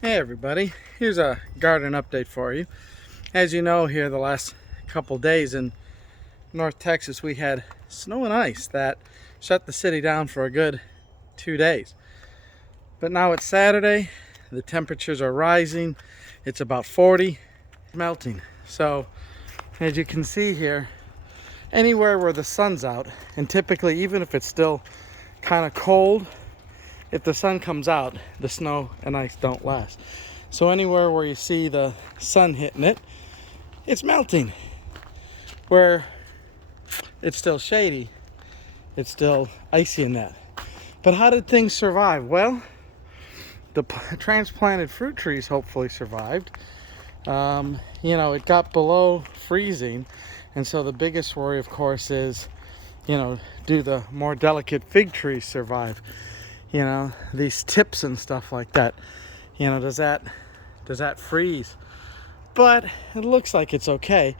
Hey everybody, here's a garden update for you. As you know, here the last couple days in North Texas we had snow and ice that shut the city down for a good 2 days. But now it's Saturday, the temperatures are rising, it's about 40, melting. So as you can see here, anywhere where the sun's out, and typically even if it's still kind of cold, if the sun comes out, the snow and ice don't last. So anywhere where you see the sun hitting it, it's melting. Where it's still shady, it's still icy in that. But how did things survive? Well, the transplanted fruit trees hopefully survived. It got below freezing, and so the biggest worry, of course, is, do the more delicate fig trees survive? These tips and stuff like that. Does that freeze? But it looks like it's okay.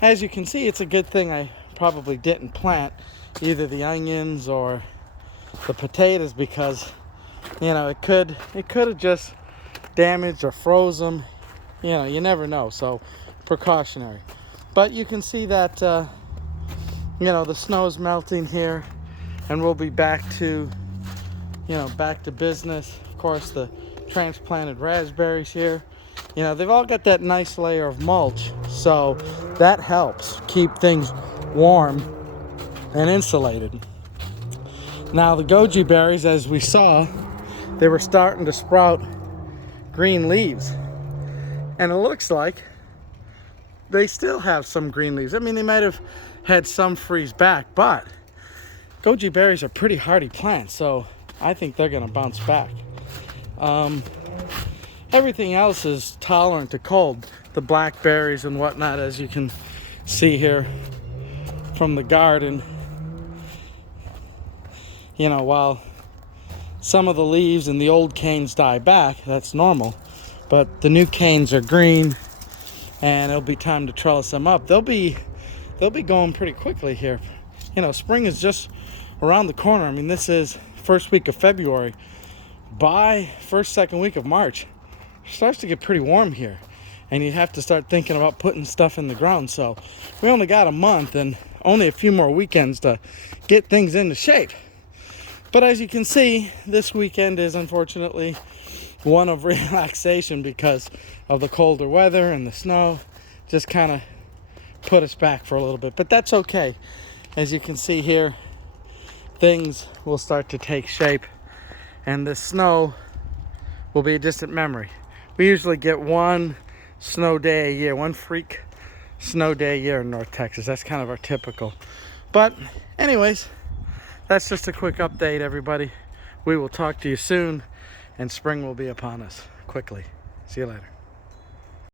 As you can see, it's a good thing I probably didn't plant either the onions or the potatoes, because it could have just damaged or froze them. You never know, so precautionary. But you can see that the snow's melting here, and we'll be back to business. Of course, the transplanted raspberries here, they've all got that nice layer of mulch, so that helps keep things warm and insulated. Now the goji berries, as we saw, they were starting to sprout green leaves, and it looks like they still have some green leaves. I mean, they might have had some freeze back, but goji berries are pretty hardy plants, so I think they're going to bounce back. Everything else is tolerant to cold. The blackberries and whatnot, as you can see here from the garden. While some of the leaves and the old canes die back, that's normal. But the new canes are green, and it'll be time to trellis them up. They'll be going pretty quickly here. Spring is just around the corner. I mean, this is first week of February. By second week of March, it starts to get pretty warm here, and you have to start thinking about putting stuff in the ground. So we only got a month and only a few more weekends to get things into shape. But as you can see, this weekend is unfortunately one of relaxation because of the colder weather, and the snow just kind of put us back for a little bit. But that's okay. As you can see here, things will start to take shape, and the snow will be a distant memory. We usually get one snow day a year, one freak snow day a year in North Texas. That's kind of our typical. But anyways, that's just a quick update, everybody. We will talk to you soon, and spring will be upon us quickly. See you later.